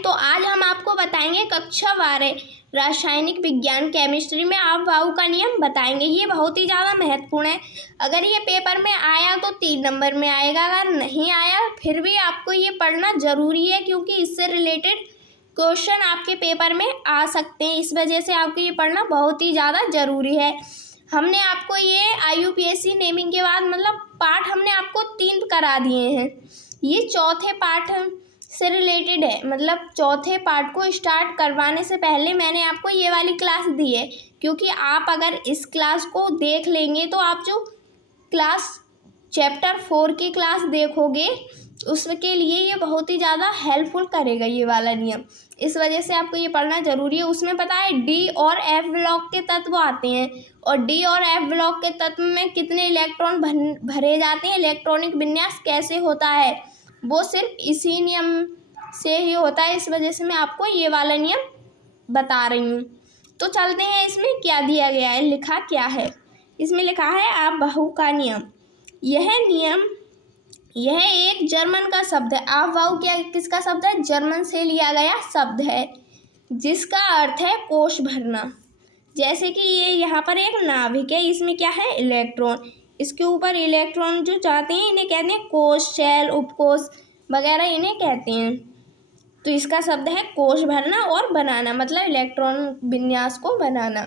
Friend, तो आज हम आपको बताएंगे कक्षा 12 रासायनिक विज्ञान केमिस्ट्री में आप वायु का नियम बताएंगे। ये बहुत ही ज़्यादा महत्वपूर्ण है। अगर ये पेपर में आया तो 3 नंबर में आएगा, अगर नहीं आया फिर भी आपको ये पढ़ना ज़रूरी है, क्योंकि इससे रिलेटेड क्वेश्चन आपके पेपर में आ सकते हैं। इस वजह से आपको ये पढ़ना बहुत ही ज़्यादा ज़रूरी है। हमने आपको ये IUPAC नेमिंग के बाद पार्ट हमने आपको 3 करा दिए हैं। ये चौथे पार्ट से रिलेटेड है, चौथे पार्ट को स्टार्ट करवाने से पहले मैंने आपको ये वाली क्लास दी है, क्योंकि आप अगर इस क्लास को देख लेंगे तो आप जो क्लास चैप्टर 4 की क्लास देखोगे उसके लिए ये बहुत ही ज़्यादा हेल्पफुल करेगा ये वाला नियम। इस वजह से आपको ये पढ़ना ज़रूरी है। उसमें पता है D और F ब्लॉक के तत्व आते हैं, और D और F ब्लॉक के तत्व में कितने इलेक्ट्रॉन भरे जाते हैं, इलेक्ट्रॉनिक विन्यास कैसे होता है, वो सिर्फ इसी नियम से ही होता है। इस वजह से मैं आपको ये वाला नियम बता रही हूँ। तो चलते हैं, इसमें क्या दिया गया है, लिखा क्या है। इसमें लिखा है आपवाहु का नियम। यह एक जर्मन का शब्द है। आपवाहु क्या किसका शब्द है? जर्मन से लिया गया शब्द है, जिसका अर्थ है कोश भरना। जैसे कि ये यहाँ पर एक नाभिक है, इसमें क्या है, इलेक्ट्रॉन। इसके ऊपर इलेक्ट्रॉन जो जाते हैं इन्हें कहते हैं कोश, शेल, उपकोश वगैरह इन्हें कहते हैं। तो इसका शब्द है कोश भरना और बनाना, मतलब इलेक्ट्रॉन विन्यास को बनाना।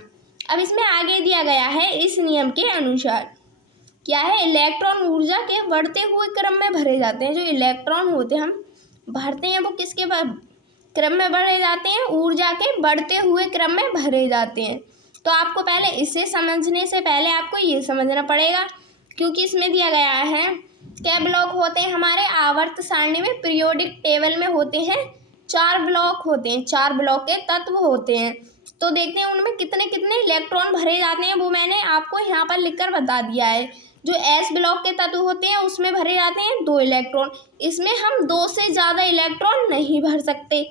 अब इसमें आगे दिया गया है, इस नियम के अनुसार क्या है, इलेक्ट्रॉन ऊर्जा के बढ़ते हुए क्रम में भरे जाते हैं। जो इलेक्ट्रॉन होते हैं हम भरते हैं वो किसके क्रम में भरे जाते हैं? ऊर्जा के बढ़ते हुए क्रम में भरे जाते हैं। तो आपको पहले इसे समझने से पहले आपको ये समझना पड़ेगा, क्योंकि इसमें दिया गया है क्या ब्लॉक होते हैं हमारे आवर्त सारणी में, पीरियोडिक टेबल में होते हैं 4 ब्लॉक होते हैं, 4 ब्लॉक के तत्व होते हैं। तो देखते हैं उनमें कितने कितने इलेक्ट्रॉन भरे जाते हैं, वो मैंने आपको यहाँ पर लिखकर बता दिया है। जो S ब्लॉक के तत्व होते हैं उसमें भरे जाते हैं 2 इलेक्ट्रॉन, इसमें हम 2 से ज़्यादा इलेक्ट्रॉन नहीं भर सकते।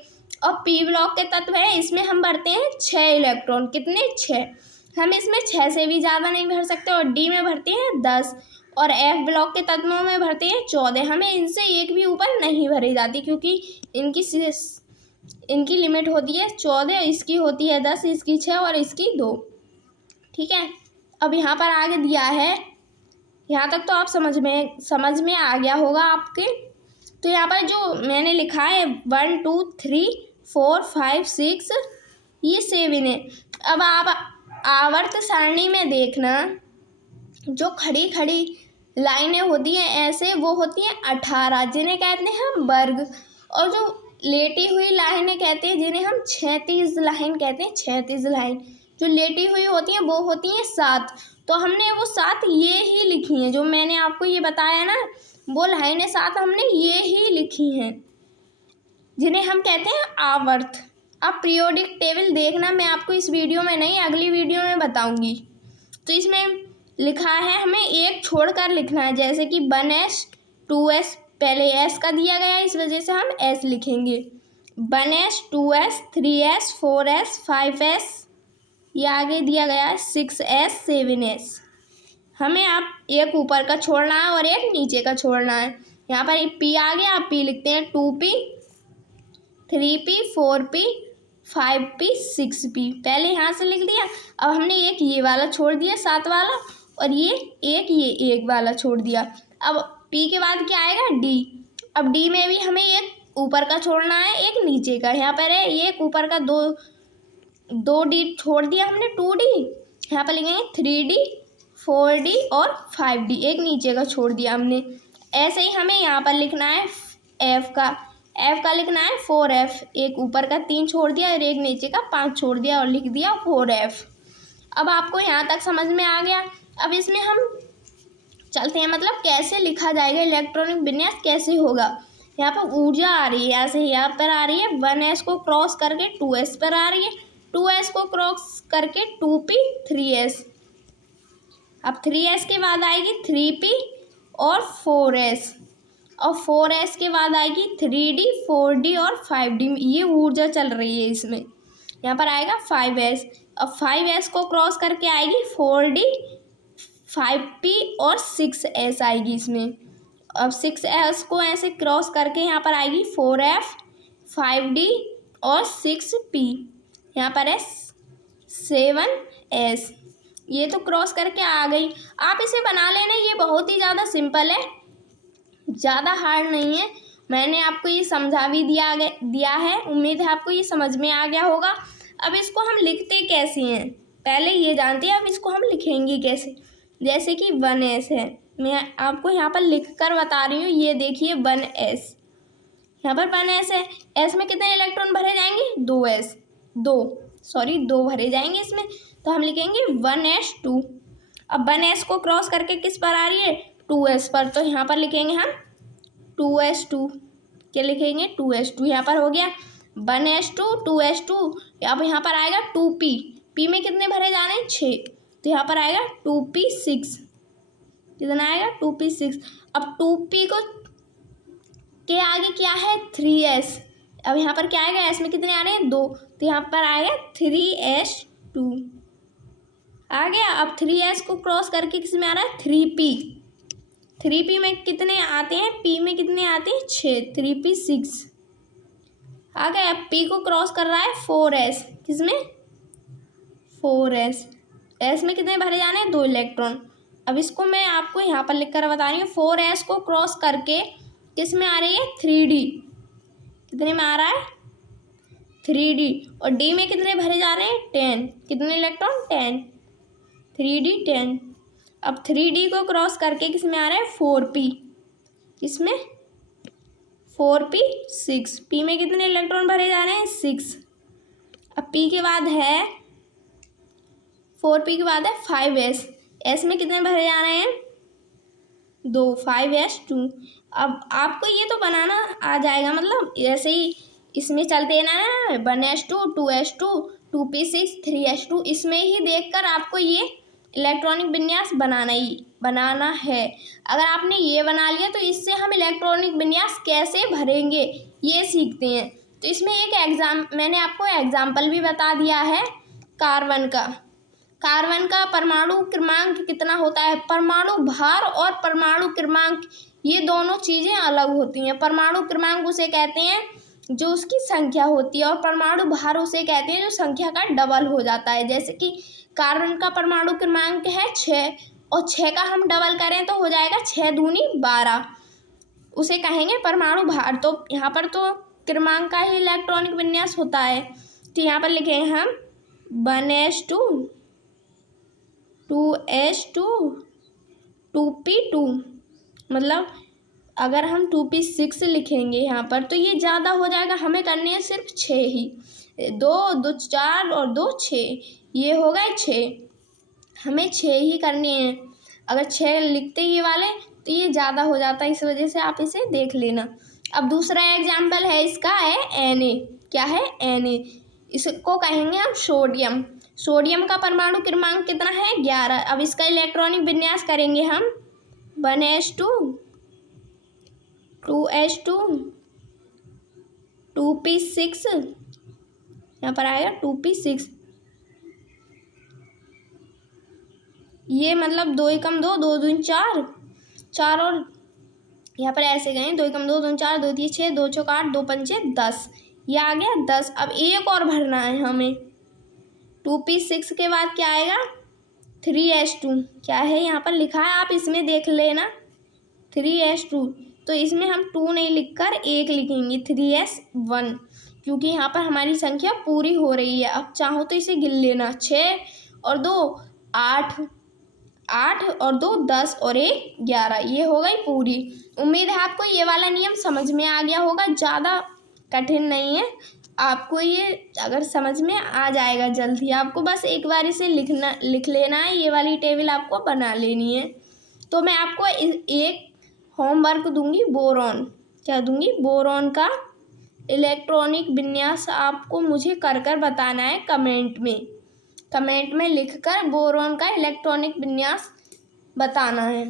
और P ब्लॉक के तत्व है, इसमें हम भरते हैं 6 इलेक्ट्रॉन, कितने, 6। हम इसमें 6 से भी ज़्यादा नहीं भर सकते। और D में भरते हैं 10, और F ब्लॉक के तत्वों में भरते हैं 14। हमें इनसे एक भी ऊपर नहीं भरी जाती, क्योंकि इनकी लिमिट होती है 14, इसकी होती है 10, इसकी 6 और इसकी 2। ठीक है। अब यहाँ पर आगे दिया है, यहाँ तक तो आप समझ में आ गया होगा आपके। तो यहाँ पर जो मैंने लिखा है 1 2 3 4 5 6 ये 7 है। अब आप आवर्त सारणी में देखना, जो खड़ी खड़ी लाइनें होती हैं ऐसे, वो होती हैं 18, जिन्हें कहते हैं हम वर्ग। और जो लेटी हुई लाइनें कहते हैं जिन्हें हम 36 लाइन कहते हैं, 36 लाइन जो लेटी हुई होती हैं वो होती हैं 7। तो हमने वो 7 ये ही लिखी हैं, जो मैंने आपको ये बताया ना, वो लाइनें 7 हमने ये ही लिखी हैं, जिन्हें हम कहते हैं आवर्त। अब पीरियोडिक टेबल देखना, मैं आपको इस वीडियो में नहीं अगली वीडियो में बताऊंगी। तो इसमें लिखा है हमें एक छोड़कर लिखना है, जैसे कि 1s 2s, पहले s का दिया गया है इस वजह से हम s लिखेंगे। 1s 2s 3s 4s 5s, ये आगे दिया गया है 6s 7s। हमें आप एक ऊपर का छोड़ना है और एक नीचे का छोड़ना है। यहाँ पर P आ गया, आप P लिखते हैं 2P 3P 4P 5P 6P, पहले यहाँ से लिख दिया। अब हमने एक ये वाला छोड़ दिया 7 वाला, और ये एक वाला छोड़ दिया। अब P के बाद क्या आएगा, D। अब D में भी हमें एक ऊपर का छोड़ना है, एक नीचे का। यहाँ पर है एक ऊपर का 2 D छोड़ दिया हमने, 2D। यहाँ पर लिखेंगे 3D 4D और 5D, एक नीचे का छोड़ दिया हमने। ऐसे ही हमें यहाँ पर लिखना है F का लिखना है 4F, एक ऊपर का 3 छोड़ दिया और एक नीचे का 5 छोड़ दिया और लिख दिया 4F। अब आपको यहाँ तक समझ में आ गया। अब इसमें हम चलते हैं, कैसे लिखा जाएगा, इलेक्ट्रॉनिक विन्यास कैसे होगा। यहाँ पर ऊर्जा आ रही है, ऐसे यहाँ पर आ रही है, 1s को क्रॉस करके 2s पर आ रही है, 2s को क्रॉस करके 2p 3s। अब 3s के बाद आएगी 3p और 4s, और 4s के बाद आएगी 3d 4d और 5d। ये ऊर्जा चल रही है इसमें। यहाँ पर आएगा 5s, अब 5s को क्रॉस करके आएगी 4d 5p और 6s आएगी इसमें। अब 6s को ऐसे क्रॉस करके यहाँ पर आएगी 4f 5D और 6P। यहाँ पर है 7S। ये तो क्रॉस करके आ गई। आप इसे बना लेना, ये बहुत ही ज़्यादा सिंपल है, ज़्यादा हार्ड नहीं है। मैंने आपको ये समझा भी दिया है। उम्मीद है आपको ये समझ में आ गया होगा। अब इसको हम लिखते कैसे हैं पहले ये जानते हैं, अब इसको हम लिखेंगे कैसे। जैसे कि 1S है, मैं आपको यहाँ पर लिख कर बता रही हूँ। ये देखिए 1S, यहाँ पर 1S है। एस में कितने इलेक्ट्रॉन भरे जाएंगे? 2S, 2 भरे जाएंगे इसमें। तो हम लिखेंगे 1S2। अब 1S को क्रॉस करके किस पर आ रही है? 2S पर। तो यहाँ पर लिखेंगे हम 2S2। क्या लिखेंगे? 2S2। यहाँ पर हो गया 1S2 2S2। अब यहाँ पर आएगा 2P। P में कितने भरे जाने हैं? 6। तो यहाँ पर आएगा 2P6। कितना आएगा? 2P6। अब 2P को के आगे क्या है? 3S। अब यहाँ पर क्या आएगा? S में कितने आ रहे हैं? 2। तो यहाँ पर आएगा 3S2 आ गया। अब 3S को क्रॉस करके किस में आ रहा है? 3P। 3P में कितने आते हैं? P में कितने आते हैं? 6। 3P6 आ गया। अब P को क्रॉस कर रहा है 4S। किसमें? 4S। S में कितने भरे जाने हैं? 2 इलेक्ट्रॉन। अब इसको मैं आपको यहाँ पर लिख कर बता रही हूँ। 4S को क्रॉस करके किस में आ रही है? 3D। कितने में आ रहा है? 3D। और D में कितने भरे जा रहे हैं? 10। कितने इलेक्ट्रॉन? 10। 3D 10। अब 3D को क्रॉस करके किस में आ रहा है? 4P। किसमें? 4P 6। P में कितने इलेक्ट्रॉन भरे जा रहे हैं? 6। अब P के बाद है 4P के बाद है 5S। S में कितने भरे जा रहे हैं? 2। 5S2। अब आपको ये तो बनाना आ जाएगा, मतलब ऐसे ही इसमें चलते हैं ना, 1S2 2S2 2P6 3S2, इसमें ही देखकर आपको ये इलेक्ट्रॉनिक विन्यास बनाना है। अगर आपने ये बना लिया तो इससे हम इलेक्ट्रॉनिक विन्यास कैसे भरेंगे ये सीखते हैं। तो इसमें एक मैंने आपको एग्जाम्पल भी बता दिया है कार्बन का परमाणु क्रमांक कितना होता है। परमाणु भार और परमाणु क्रमांक ये दोनों चीज़ें अलग होती हैं। परमाणु क्रमांक उसे कहते हैं जो उसकी संख्या होती है, और परमाणु भार उसे कहते हैं जो संख्या का डबल हो जाता है। जैसे कि कार्बन का परमाणु क्रमांक है 6, और 6 का हम डबल करें तो हो जाएगा 6 दूनी 12, उसे कहेंगे परमाणु भार। तो यहाँ पर तो क्रमांक का ही इलेक्ट्रॉनिक विन्यास होता है। तो यहाँ पर लिखेंगे हम 1S2 2S2 2P2। मतलब अगर हम 2P6 लिखेंगे यहाँ पर तो ये ज़्यादा हो जाएगा, हमें करने हैं सिर्फ 6 ही। 2 2 4 और 2 6, ये हो गए 6। हमें 6 ही करने हैं। अगर 6 लिखते ये वाले तो ये ज़्यादा हो जाता है, इस वजह से आप इसे देख लेना। अब दूसरा एग्जाम्पल है इसका है Na। क्या है? Na। इसको कहेंगे हम सोडियम। सोडियम का परमाणु क्रमांक कितना है? 11। अब इसका इलेक्ट्रॉनिक विन्यास करेंगे हम 1S2 2S2 2P6। यहाँ पर आएगा 2P6। ये मतलब 2 एकम 2 2 दूनी 4 4, और यहाँ पर ऐसे गए 2 एकम 2 2 4 2 3 6 2 चौक 8 2 पंचे 10, ये आ गया 10। अब एक और भरना है हमें। 2P6 के बाद क्या आएगा? 3S2। क्या है यहाँ पर लिखा है, आप इसमें देख लेना 3S2। तो इसमें हम 2 नहीं लिखकर 1 लिखेंगे 3S1, क्योंकि यहाँ पर हमारी संख्या पूरी हो रही है। अब चाहो तो इसे गिन लेना, 6 और 2 8 8 और 2 10 और 1 11, ये हो गई पूरी। उम्मीद है आपको ये वाला नियम समझ में आ गया होगा, ज़्यादा कठिन नहीं है। आपको ये अगर समझ में आ जाएगा जल्दी, आपको बस एक बार इसे लिख लेना है, ये वाली टेबल आपको बना लेनी है। तो मैं आपको एक होमवर्क दूंगी, बोरॉन। क्या दूंगी? बोरॉन का इलेक्ट्रॉनिक विन्यास आपको मुझे कर बताना है कमेंट में लिखकर बोरॉन का इलेक्ट्रॉनिक विन्यास बताना है।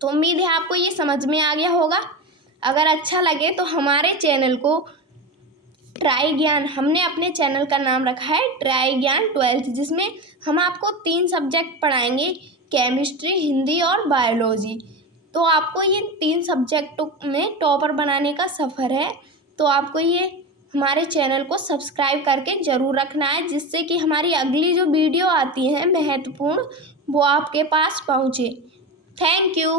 तो उम्मीद है आपको ये समझ में आ गया होगा। अगर अच्छा लगे तो हमारे चैनल को ट्राई ज्ञान, हमने अपने चैनल का नाम रखा है ट्राई ज्ञान 12th, जिसमें हम आपको 3 सब्जेक्ट पढ़ाएंगे, केमिस्ट्री, हिंदी और बायोलॉजी। तो आपको ये 3 सब्जेक्टों में टॉपर बनाने का सफ़र है। तो आपको ये हमारे चैनल को सब्सक्राइब करके ज़रूर रखना है, जिससे कि हमारी अगली जो वीडियो आती है महत्वपूर्ण वो आपके पास पहुँचे। Thank you.